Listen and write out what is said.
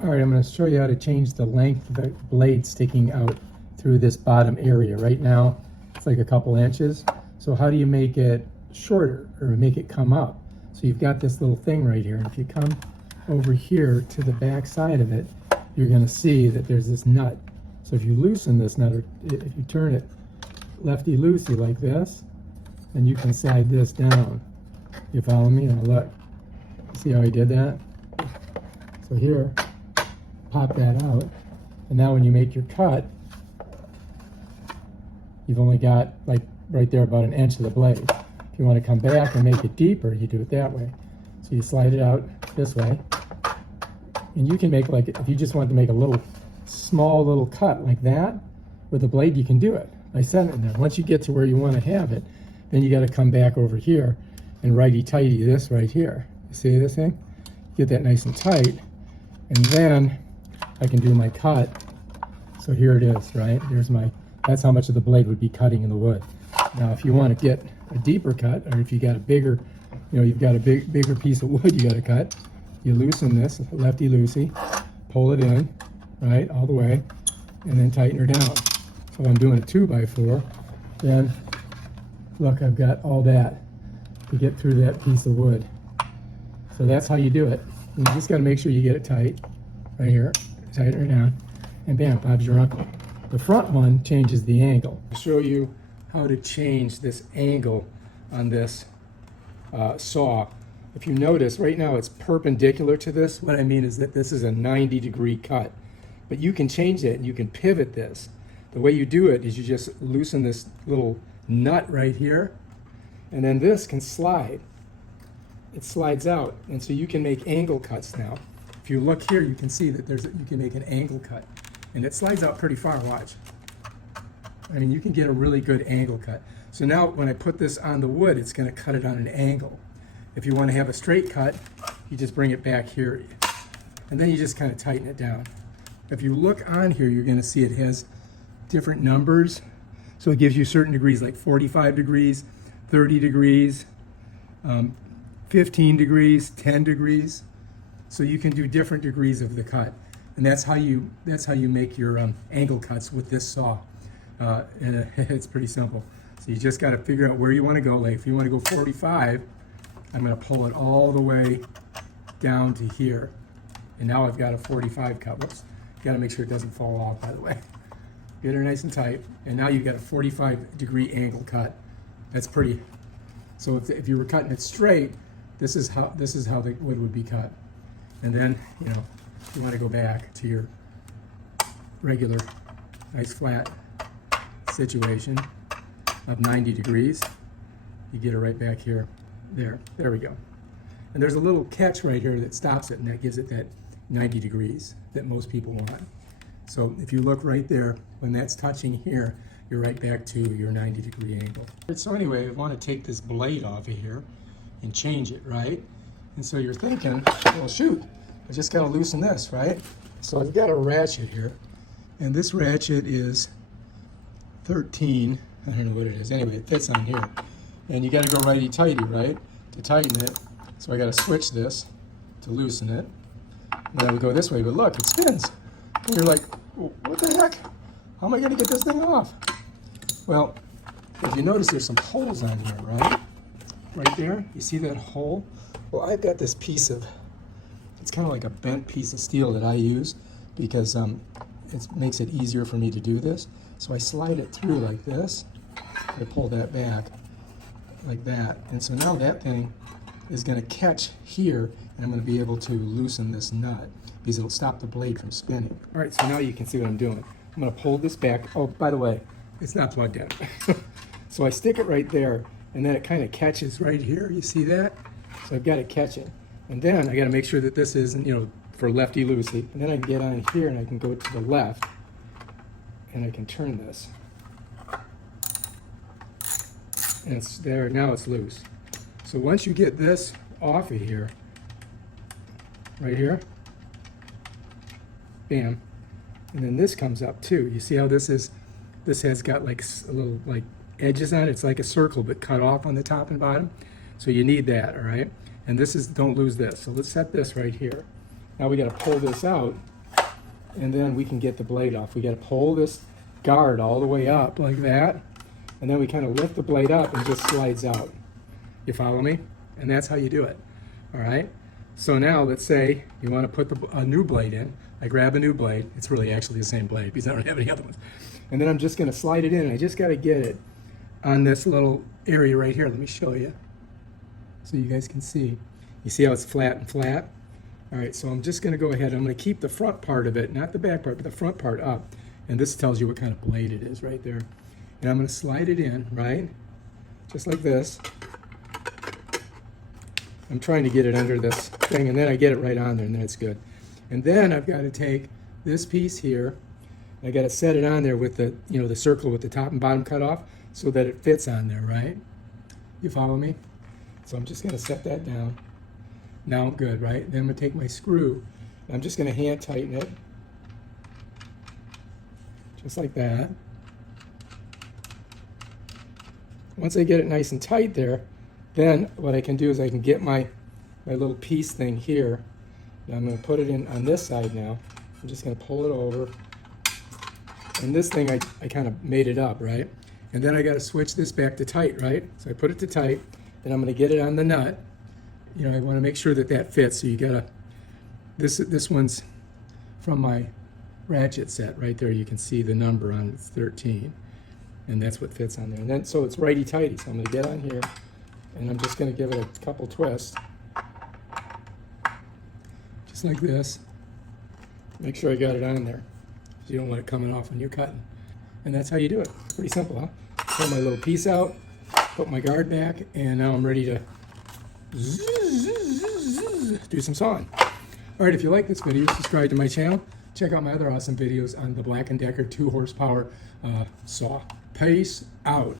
All right, I'm going to show you how to change the length of the blade sticking out through this bottom area. Right now, it's like a couple inches. So how do you make it shorter or make it come up? So you've got this little thing right here. And if you come over here to the back side of it, you're going to see that there's this nut. So if you loosen this nut, or if you turn it lefty-loosey like this, then you can slide this down. You follow me? Now look. See how he did that? So here, pop that out, and now when you make your cut, you've only got like right there about an inch of the blade. If you want to come back and make it deeper, you do it that way. So you slide it out this way, and you can make, like, if you just want to make a little small little cut like that with the blade, you can do it by setting it there. Once you get to where you want to have it, then you got to come back over here and righty-tighty this right here. You see this thing? Get that nice and tight, and then I can do my cut. So here it is, right? Here's my, that's how much of the blade would be cutting in the wood. Now, if you want to get a deeper cut, or if you got a bigger, you've got a bigger piece of wood you got to cut, you loosen this, lefty-loosey, pull it in, right, all the way, and then tighten her down. So I'm doing a 2x4, then look, I've got all that to get through that piece of wood. So that's how you do it. You just got to make sure you get it tight, right here, tighten her down, and bam, Bob's your uncle. The front one changes the angle. I'll show you how to change this angle on this saw. If you notice, right now it's perpendicular to this. What I mean is that this is a 90-degree cut. But you can change it and you can pivot this. The way you do it is you just loosen this little nut right here, and then this can slide. It slides out, and so you can make angle cuts now. If you look here, you can see that you can make an angle cut, and it slides out pretty far. Watch. I mean, you can get a really good angle cut. So now when I put this on the wood, it's going to cut it on an angle. If you want to have a straight cut, you just bring it back here, and then you just kind of tighten it down. If you look on here, you're going to see it has different numbers. So it gives you certain degrees, like 45 degrees, 30 degrees, 15 degrees, 10 degrees. So you can do different degrees of the cut, and that's how you make your angle cuts with this saw. And it's pretty simple. So you just got to figure out where you want to go. Like if you want to go 45, I'm going to pull it all the way down to here, and now I've got a 45 cut. Whoops. Got to make sure it doesn't fall off, by the way. Get her nice and tight, and now you've got a 45-degree angle cut. That's pretty. So if you were cutting it straight, this is how the wood would be cut. And then, you want to go back to your regular, nice flat situation of 90 degrees. You get it right back here. There we go. And there's a little catch right here that stops it, and that gives it that 90 degrees that most people want. So if you look right there, when that's touching here, you're right back to your 90-degree angle. So anyway, I want to take this blade off of here and change it, right? And so you're thinking, well, shoot, I just got to loosen this, right? So I've got a ratchet here, and this ratchet is 13, I don't know what it is. Anyway, it fits on here. And you got to go righty-tighty, right, to tighten it. So I got to switch this to loosen it. And then we go this way, but look, it spins. And you're like, what the heck? How am I going to get this thing off? Well, if you notice, there's some holes on here, right? Right there, you see that hole? Well, I've got this piece of, it's kind of like a bent piece of steel that I use because it makes it easier for me to do this. So I slide it through like this. I pull that back like that. And so now that thing is going to catch here, and I'm going to be able to loosen this nut because it'll stop the blade from spinning. All right, so now you can see what I'm doing. I'm going to pull this back. Oh, by the way, it's not plugged in. So I stick it right there, and then it kind of catches right here. You see that? So I've got to catch it. And then I got to make sure that this isn't, for lefty-loosey. And then I can get on here, and I can go to the left, and I can turn this. And it's there. Now it's loose. So once you get this off of here, right here, bam, and then this comes up too. You see how this has got like a little like edges on it. It's like a circle but cut off on the top and bottom. So you need that, all right? And this is, don't lose this. So let's set this right here. Now we got to pull this out, and then we can get the blade off. We got to pull this guard all the way up like that, and then we kind of lift the blade up and it just slides out. You follow me? And that's how you do it. All right? So now let's say you want to put a new blade in. I grab a new blade. It's really actually the same blade because I don't have any other ones. And then I'm just going to slide it in, and I just got to get it on this little area right here. Let me show you so you guys can see. You see how it's flat and flat? All right, so I'm just going to go ahead. I'm going to keep the front part of it, not the back part, but the front part up. And this tells you what kind of blade it is right there. And I'm going to slide it in, right? Just like this. I'm trying to get it under this thing, and then I get it right on there, and then it's good. And then I've got to take this piece here. I got to set it on there with the, the circle with the top and bottom cut off so that it fits on there, right? You follow me? So I'm just going to set that down. Now I'm good, right? Then I'm going to take my screw. I'm just going to hand tighten it. Just like that. Once I get it nice and tight there, then what I can do is I can get my little piece thing here. And I'm going to put it in on this side now. I'm just going to pull it over. And this thing, I kind of made it up, right? And then I got to switch this back to tight, right? So I put it to tight. Then I'm going to get it on the nut. I want to make sure that that fits. So you got to, this one's from my ratchet set right there. You can see the number on it. It's 13. And that's what fits on there. And then, so it's righty-tighty. So I'm going to get on here, and I'm just going to give it a couple twists. Just like this. Make sure I got it on there, so you don't want it coming off when you're cutting. And that's how you do it. Pretty simple, huh? Pull my little piece out, put my guard back, and now I'm ready to do some sawing. All right, if you like this video, subscribe to my channel. Check out my other awesome videos on the Black & Decker 2 horsepower saw. Peace out.